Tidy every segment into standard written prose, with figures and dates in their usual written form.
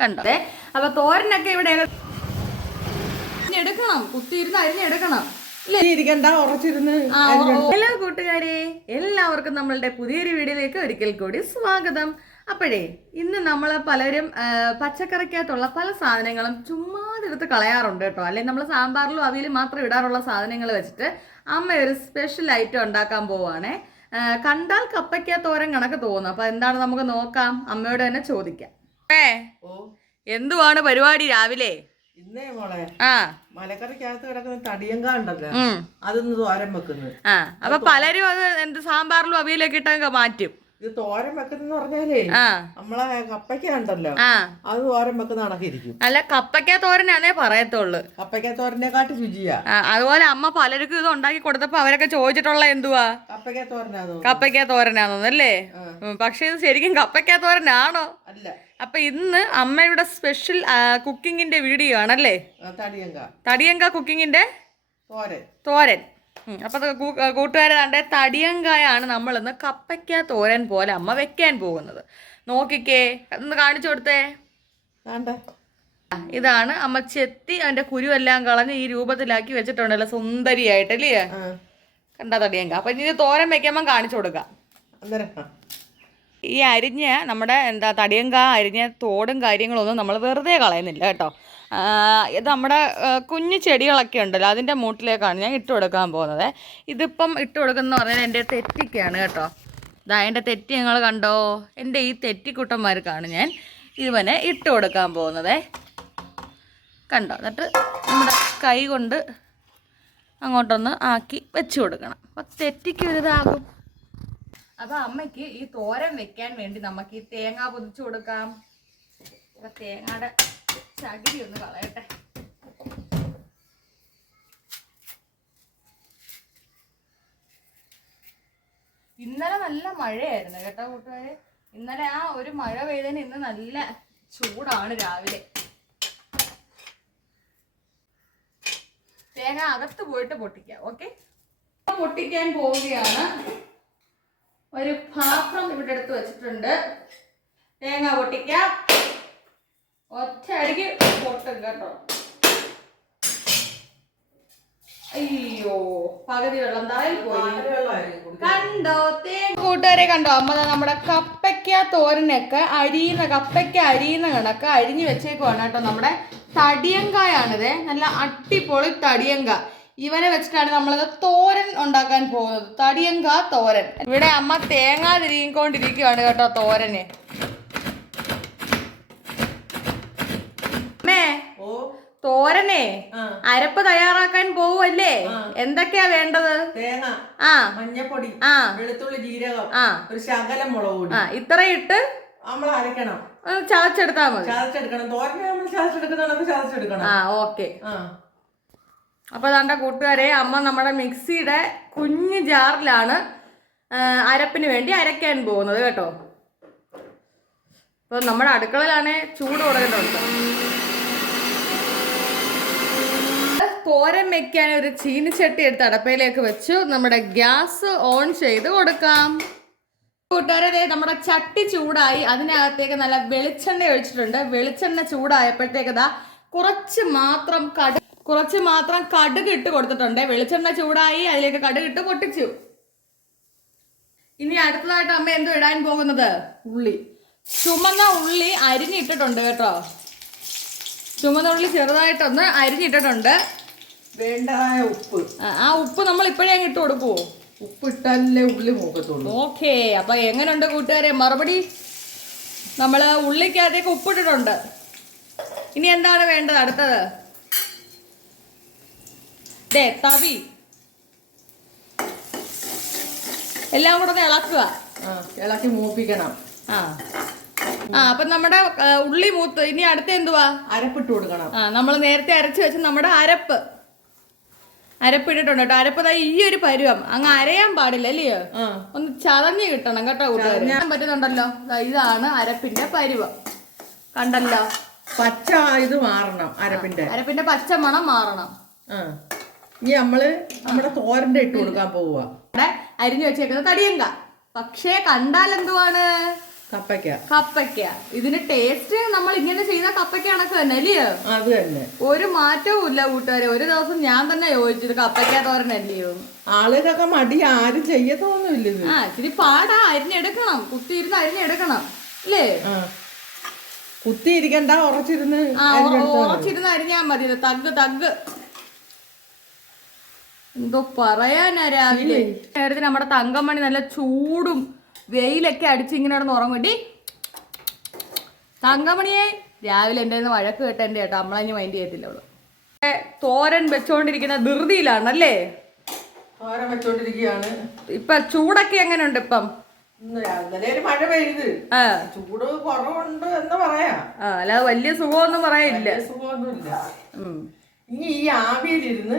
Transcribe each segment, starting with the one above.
കണ്ടോ? അപ്പൊ തോരനൊക്കെ ഇവിടെ എടുക്കണം, കുത്തിയിരുന്ന് അരിഞ്ഞെടുക്കണം. ഹലോ കൂട്ടുകാരെ, എല്ലാവർക്കും നമ്മളുടെ പുതിയൊരു വീഡിയോയിലേക്ക് ഒരിക്കൽ കൂടി സ്വാഗതം. അപ്പോഴേ ഇന്ന് നമ്മൾ പലരും പച്ചക്കറിക്കകത്തുള്ള പല സാധനങ്ങളും ചുമ്മാതെടുത്ത് കളയാറുണ്ട് കേട്ടോ. അല്ലെങ്കിൽ നമ്മൾ സാമ്പാറിലും അവിയലും മാത്രം ഇടാറുള്ള സാധനങ്ങൾ വെച്ചിട്ട് അമ്മ ഒരു സ്പെഷ്യൽ ഐറ്റം ഉണ്ടാക്കാൻ പോവാണേ. കണ്ടാൽ കപ്പയ്ക്ക തോരൻ കണക്ക് തോന്നും. അപ്പൊ എന്താണ് നമുക്ക് നോക്കാം, അമ്മയോട് തന്നെ ചോദിക്കാം. എന്തുവാണ് പരിപാടി രാവിലെ? ഇന്നേ മോളെ മലക്കറിക്കകത്ത് കിടക്കുന്ന തടിയങ്ക ഉണ്ടല്ലോ, അതൊന്ന് തോരൻ വെക്കുന്നു. അപ്പൊ പലരും അത് എന്ത് സാമ്പാറിലും അവിയലൊക്കെ ഇട്ടൊക്കെ മാറ്റും. ഇത് തോരൻ വെക്കുന്ന പറഞ്ഞാലേ നമ്മളെ കപ്പയ്ക്ക ഉണ്ടല്ലോ, അത് തോരൻ വെക്കുന്ന കണക്കിരിക്കും. അല്ല, കപ്പയ്ക്ക തോരനാണേ പറയത്തുള്ളു. കപ്പയ്ക്ക തോരനെക്കാട്ടി രുചിയാ. അതുപോലെ അമ്മ പലർക്കും ഇത് ഉണ്ടാക്കി കൊടുത്തപ്പോ അവരൊക്കെ ചോദിച്ചിട്ടുള്ള എന്തുവാ, കപ്പയ്ക്ക തോരനാന്നല്ലേ? പക്ഷെ ഇത് ശരിക്കും കപ്പയ്ക്ക തോരനാണോ? അല്ല. അപ്പൊ ഇന്ന് അമ്മയുടെ സ്പെഷ്യൽ കുക്കിങ്ങിന്റെ വീഡിയോ ആണല്ലേ? തടിയങ്ക കുക്കിങ്ങിന്റെ തോരൻ. അപ്പൊ കൂട്ടുകാരെ കണ്ടേ, തടിയങ്കായാണ് നമ്മളിന്ന് കപ്പയ്ക്ക തോരൻ പോലെ അമ്മ വെക്കാൻ പോകുന്നത്. നോക്കിക്കേ, ഒന്ന് കാണിച്ചു കൊടുത്തേ. ഇതാണ് അമ്മ ചെത്തി അതിന്റെ കുരുവെല്ലാം കളഞ്ഞ് ഈ രൂപത്തിലാക്കി വെച്ചിട്ടുണ്ടല്ലോ, സുന്ദരിയായിട്ടല്ലേ? കണ്ടാ തടിയങ്ക. അപ്പൊ ഇനി തോരൻ വെക്കുമ്പോ കാണിച്ചു കൊടുക്കാം. ഈ അരിഞ്ഞ നമ്മുടെ തടിയങ്ക അരിഞ്ഞ തോടും കാര്യങ്ങളൊന്നും നമ്മൾ വെറുതെ കളയുന്നില്ല കേട്ടോ. ഇത് നമ്മുടെ കുഞ്ഞു ചെടികളൊക്കെ ഉണ്ടല്ലോ, അതിൻ്റെ മൂട്ടിലേക്കാണ് ഞാൻ ഇട്ട് കൊടുക്കാൻ പോകുന്നത്. ഇതിപ്പം ഇട്ട് കൊടുക്കുന്ന പറഞ്ഞാൽ എൻ്റെ തെറ്റിക്കാണ് കേട്ടോ. എൻ്റെ തെറ്റി നിങ്ങൾ കണ്ടോ? എൻ്റെ ഈ തെറ്റിക്കുട്ടന്മാർക്കാണ് ഞാൻ ഇവനെ ഇട്ട് കൊടുക്കാൻ പോകുന്നത്. കണ്ടോ? എന്നിട്ട് നമ്മുടെ കൈ കൊണ്ട് അങ്ങോട്ടൊന്ന് ആക്കി വെച്ച് കൊടുക്കണം. അപ്പം തെറ്റിക്ക് ഒരിതാകും. അപ്പൊ അമ്മയ്ക്ക് ഈ തോരൻ വെക്കാൻ വേണ്ടി നമുക്ക് ഈ തേങ്ങ പൊതിച്ചു കൊടുക്കാം. തേങ്ങയുടെ ചകിരി ഒന്ന് കളയട്ടെ. ഇന്നലെ നല്ല മഴയായിരുന്നു കേട്ടോ കൂട്ടുകാരെ. ഇന്നലെ ആ ഒരു മഴ പെയ്തതിന് ഇന്ന് നല്ല ചൂടാണ് രാവിലെ. തേങ്ങ അകത്ത് പോയിട്ട് പൊട്ടിക്കാം. ഓക്കെ, പൊട്ടിക്കാൻ പോവുകയാണ്. ഒരു പാത്രം ഇവിടെ എടുത്ത് വെച്ചിട്ടുണ്ട്. തേങ്ങ പൊട്ടിക്കാം. ഒറ്റ അടിക്ക് പൊട്ടും കേട്ടോ. അയ്യോ, പകുതി വെള്ളം താഴെ പോയി. കണ്ടോ കൂട്ടുകാരെ, കണ്ടോ? അമ്മ നമ്മുടെ കപ്പയ്ക്ക തോരനൊക്കെ കപ്പയ്ക്ക അരിയുന്ന കണക്ക് അരിഞ്ഞു വെച്ചേക്കുവാണ് കേട്ടോ. നമ്മുടെ തടിയങ്കായാണിത്, നല്ല അടിപൊളി തടിയങ്ക. ഇവനെ വെച്ചിട്ടാണ് നമ്മളത് തോരൻ ഉണ്ടാക്കാൻ പോകുന്നത്, തടിയങ്ക തോരൻ. ഇവിടെ അമ്മ തേങ്ങ തിരികൊണ്ടിരിക്കുകയാണ് കേട്ടോ തോരന്. തോരനെ അരപ്പ് തയ്യാറാക്കാൻ പോവല്ലേ? എന്തൊക്കെയാ വേണ്ടത്? തേങ്ങ, മഞ്ഞപ്പൊടി, വെളുത്തുള്ളി, ജീരകം, ഒരു ശകലം മുളക് പൊടി, ഇത്രയിട്ട് നമ്മൾ അരക്കണം. ചതച്ചെടുത്താ മതി. ചതച്ചെടുക്കണം. തോരനെ നമ്മൾ ചതച്ചെടുക്കണം. ഓക്കെ. അപ്പോൾ അതാണ്ട കൂട്ടുകാരെ, അമ്മ നമ്മുടെ മിക്സിയുടെ കുഞ്ഞു ജാറിലാണ് അരപ്പിന് വേണ്ടി അരയ്ക്കാൻ പോകുന്നത് കേട്ടോ. അപ്പോൾ നമ്മുടെ അടുക്കളയിലാണേ ചൂട് തുടങ്ങിയിട്ടുണ്ട്. തോരൻ വെക്കാൻ ഒരു ചീനിച്ചട്ടി എടുത്ത് അടപ്പയിലേക്ക് വെച്ചു. നമ്മുടെ ഗ്യാസ് ഓൺ ചെയ്ത് കൊടുക്കാം. കൂട്ടുകാരെ, നമ്മുടെ ചട്ടി ചൂടായി. അതിനകത്തേക്ക് നല്ല വെളിച്ചെണ്ണ ഒഴിച്ചിട്ടുണ്ട്. വെളിച്ചെണ്ണ ചൂടായപ്പോഴത്തേക്ക് കുറച്ച് മാത്രം കടുക് ഇട്ട് കൊടുത്തിട്ടുണ്ട്. വെളിച്ചെണ്ണ ചൂടായി, അതിലേക്ക് കടുക് ഇട്ട് പൊട്ടിച്ചു. ഇനി അടുത്തതായിട്ട് അമ്മ എന്തോ ഇടാൻ പോകുന്നത്? ഉള്ളി. ചുമന്ന ഉള്ളി അരിഞ്ഞിട്ടിട്ടുണ്ട് കേട്ടോ. ചുമന്ന ഉള്ളി ചെറുതായിട്ടൊന്ന് അരിഞ്ഞിട്ടിട്ടുണ്ട്. വേണ്ടതായ ഉപ്പ്. ആ ഉപ്പ് നമ്മൾ ഇപ്പോഴേ അങ്ങ് ഇട്ട് കൊടുക്കുവോ? ഉപ്പ് ഇട്ടാലേ ഉള്ളി മൂക്കത്തുള്ളൂ. ഓക്കേ. അപ്പൊ എങ്ങനെയുണ്ട് കൂട്ടുകാരെ മറുപടി? നമ്മള് ഉള്ളിക്കകത്തേക്ക് ഉപ്പിട്ടിട്ടുണ്ട്. ഇനി എന്താണ് വേണ്ടത് അടുത്തത്? തവി എല്ലാം കൂടെ ഒന്ന് ഇളക്കുക. ഇളക്കി മൂപ്പിക്കണം. അപ്പൊ നമ്മുടെ ഉള്ളി മൂത്ത്. ഇനി അടുത്ത എന്തുവാ? അരപ്പിട്ട് കൊടുക്കണം. നമ്മൾ നേരത്തെ അരച്ചു വെച്ച നമ്മുടെ അരപ്പിട്ടിട്ടുണ്ട് കേട്ടോ. അരപ്പ് ഈ ഒരു പരുവം, അങ്ങ് അരയാൻ പാടില്ല അല്ലയോ? ഒന്ന് ചതഞ്ഞ് കിട്ടണം കേട്ടോ കൂട്ടുകാരെ. ഞാൻ പറ്റുന്നുണ്ടല്ലോ. ഇതാണ് അരപ്പിന്റെ പരുവം. കണ്ടല്ലോ, പച്ച ഇത് മാറണം. അരപ്പിന്റെ പച്ച മണം മാറണം. ഇനി നമ്മള് നമ്മുടെ തോരന്റെ ഇട്ട് കൊടുക്കാൻ പോവുക. അരിഞ്ഞു വെച്ചേക്കുന്നത് തടിയങ്ക. പക്ഷേ കണ്ടാൽ എന്തുവാണ്? കപ്പയ്ക്ക. ഇതിന് ടേസ്റ്റ് നമ്മൾ ഇങ്ങനെ ചെയ്ത കപ്പയ്ക്ക കണക്ക് തന്നെ അല്ലയോ? അത് തന്നെ, ഒരു മാറ്റവും ഇല്ല കൂട്ടുകാരെ. ഒരു ദിവസം ഞാൻ തന്നെ ചോദിച്ചത് കപ്പയ്ക്ക തോരൻ അല്ലയോ. ആളുകൾക്കൊക്കെ മടി, ആരും ചെയ്യത്തൊന്നുമില്ല ഇത്. ഇച്ചിരി പാടാ, അരിഞ്ഞെടുക്കണം, കുത്തിയിരുന്ന് അരിഞ്ഞെടുക്കണം അല്ലേ? കുത്തിയിരിക്കണ്ട, ഉറച്ചിരുന്ന് അരിഞ്ഞാ മതി. തഗ് എന്തോ പറയാനാ. രാവിലെ നേരത്തെ നമ്മുടെ തങ്കമണി നല്ല ചൂടും വെയിലൊക്കെ അടിച്ച് ഇങ്ങനെ കിടന്ന് ഉറങ്ങുണ്ടി. തങ്കമണിയെ രാവിലെ എൻ്റെ വഴക്ക് കേട്ടെൻ്റെ കേട്ടോ, നമ്മളതിന് മൈൻഡ് ചെയ്യത്തില്ല. അവള് തോരൻ വെച്ചോണ്ടിരിക്കുന്ന ധൃതിയിലാണല്ലേ? തോരൻ വെച്ചോണ്ടിരിക്കുകയാണ്. ഇപ്പൊ ചൂടൊക്കെ എങ്ങനെയുണ്ട്? ഇപ്പം മഴ പെയ്ത് ചൂട് കുറവുണ്ട് എന്ന് പറയാ, അല്ലാതെ വലിയ സുഖമൊന്നും പറയാനില്ല. സുഖമൊന്നുമില്ല. ഇനി ഈ ആവിയിലിരുന്ന്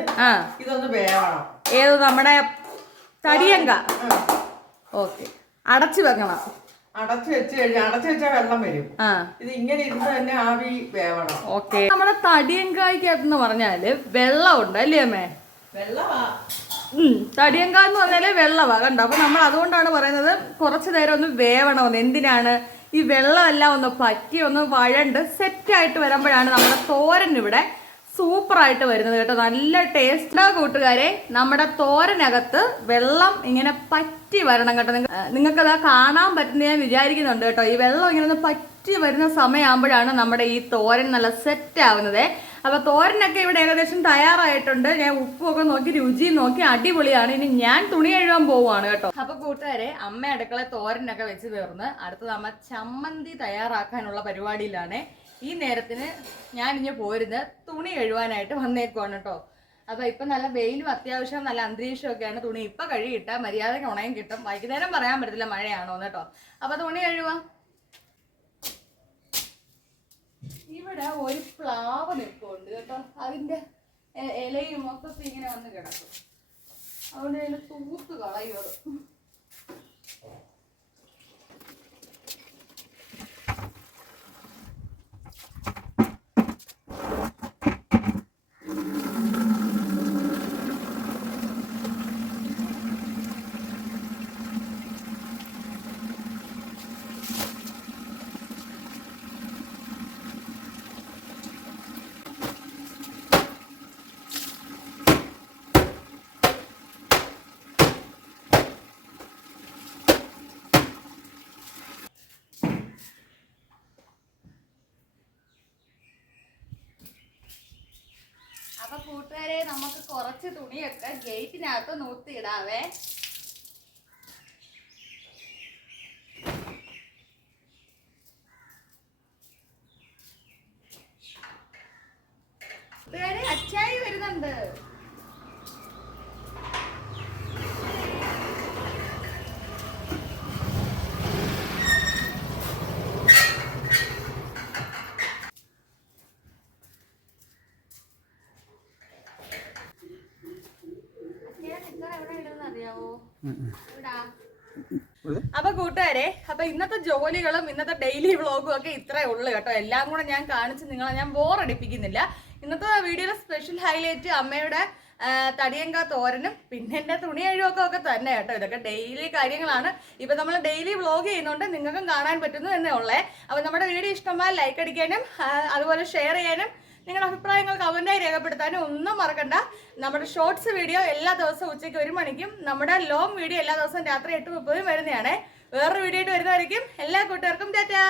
ഇതൊന്ന് വേവണം. ഏത് നമ്മുടെ തടിയങ്ക? ഓക്കെ, അടച്ചു വെക്കണം. അടച്ചു വെച്ചാൽ വെള്ളം വരും. ഇത് ഇങ്ങനെ ഇരുന്ന് തന്നെ ആവി വേവണം. ഓക്കെ, നമ്മുടെ തടിയങ്കായ്ക്കകത്തെന്ന് പറഞ്ഞാല് വെള്ളമുണ്ട് അല്ലേ അമ്മേ? വെള്ളമാ. തടിയങ്ക എന്ന് പറഞ്ഞാല് വെള്ളമാ, കണ്ടോ? അപ്പൊ നമ്മൾ അതുകൊണ്ടാണ് പറയുന്നത് കുറച്ചു നേരം ഒന്ന് വേവണമെന്ന്. എന്തിനാണ്? ഈ വെള്ളമെല്ലാം ഒന്ന് പറ്റി ഒന്ന് വഴണ്ട് സെറ്റായിട്ട് വരുമ്പോഴാണ് നമ്മുടെ തോരൻ ഇവിടെ സൂപ്പറായിട്ട് വരുന്നത് കേട്ടോ. നല്ല ടേസ്റ്റ് കൂട്ടുകാരെ. നമ്മുടെ തോരനകത്ത് വെള്ളം ഇങ്ങനെ പറ്റി വരണം കേട്ടോ. നിങ്ങൾക്കത് കാണാൻ പറ്റുന്ന ഞാൻ വിചാരിക്കുന്നുണ്ട് കേട്ടോ. ഈ വെള്ളം ഇങ്ങനെ ഒന്ന് പറ്റി വരുന്ന സമയമാകുമ്പോഴാണ് നമ്മുടെ ഈ തോരൻ നല്ല സെറ്റ് ആവുന്നത്. അപ്പൊ തോരനൊക്കെ ഇവിടെ ഏകദേശം തയ്യാറായിട്ടുണ്ട്. ഞാൻ ഉപ്പൊക്കെ നോക്കി രുചിയും നോക്കി അടിപൊളിയാണ്. ഇനി ഞാൻ തുണി കഴുകാൻ പോവുകയാണ് കേട്ടോ. അപ്പൊ കൂട്ടുകാരെ, അമ്മ അടുക്കള തോരനൊക്കെ വെച്ച് തീർന്ന് അടുത്തത് അമ്മ ചമ്മന്തി തയ്യാറാക്കാനുള്ള പരിപാടിയിലാണ്. ഈ നേരത്തിന് ഞാൻ ഇനി പോരുന്നത് തുണി കഴുകാനായിട്ട് വന്നേക്കുവാണ് കേട്ടോ. അപ്പൊ ഇപ്പൊ നല്ല വെയിലും അത്യാവശ്യം നല്ല അന്തരീക്ഷമൊക്കെയാണ്. തുണി ഇപ്പൊ കഴുകിയിട്ടാൽ മര്യാദയ്ക്ക് ഉണയും കിട്ടും. വൈകുന്നേരം പറയാൻ പറ്റത്തില്ല മഴയാണോ എന്ന് കേട്ടോ. അപ്പൊ തുണി കഴുകുക. ഇവിടെ ഒരു പ്ലാവ് നിൽപ്പുണ്ട് കേട്ടോ. അതിന്റെ ഇലയും മൊത്തത്തിൽ ഇങ്ങനെ വന്ന് കിടക്കും. അതുകൊണ്ട് അതിന് തൂത്ത് കളയും അത്. അപ്പൊ കൂട്ടുകാരെ, നമുക്ക് കുറച്ച് തുണിയൊക്കെ ഗേറ്റിനകത്ത് നൂത്തിയിടാവേ. കൂട്ടുകാരെ, അച്ചായി വരുന്നുണ്ട്. അപ്പൊ കൂട്ടുകാരെ, അപ്പൊ ഇന്നത്തെ ജോലികളും ഇന്നത്തെ ഡെയിലി വ്ളോഗും ഒക്കെ ഇത്രേ ഉള്ളു കേട്ടോ. എല്ലാം കൂടെ ഞാൻ കാണിച്ച് നിങ്ങളെ ഞാൻ ബോറടിപ്പിക്കുന്നില്ല. ഇന്നത്തെ വീഡിയോയിലെ സ്പെഷ്യൽ ഹൈലൈറ്റ് അമ്മയുടെ തടിയങ്ക തോരനും പിന്നെ എൻ്റെ തുണി അഴിവൊക്കെ ഒക്കെ തന്നെ കേട്ടോ. ഇതൊക്കെ ഡെയിലി കാര്യങ്ങളാണ്. ഇപ്പൊ നമ്മൾ ഡെയിലി വ്ളോഗ് ചെയ്യുന്നതുകൊണ്ട് നിങ്ങൾക്കും കാണാൻ പറ്റുന്നു എന്നേ ഉള്ളേ. അപ്പൊ നമ്മുടെ വീഡിയോ ഇഷ്ടമായി ലൈക്ക് അടിക്കാനും അതുപോലെ ഷെയർ ചെയ്യാനും നിങ്ങളുടെ അഭിപ്രായങ്ങൾ കമന്റായി രേഖപ്പെടുത്താനും ഒന്നും മറക്കണ്ട. നമ്മുടെ ഷോർട്സ് വീഡിയോ എല്ലാ ദിവസവും ഉച്ചയ്ക്ക് 1 മണിക്കും നമ്മുടെ ലോങ് വീഡിയോ എല്ലാ ദിവസവും രാത്രി 8:30 വരുന്നതാണ്. വേറൊരു വീഡിയോ ആയിട്ട് വരുന്നതായിരിക്കും. എല്ലാ കൂട്ടുകാർക്കും ടാറ്റാ.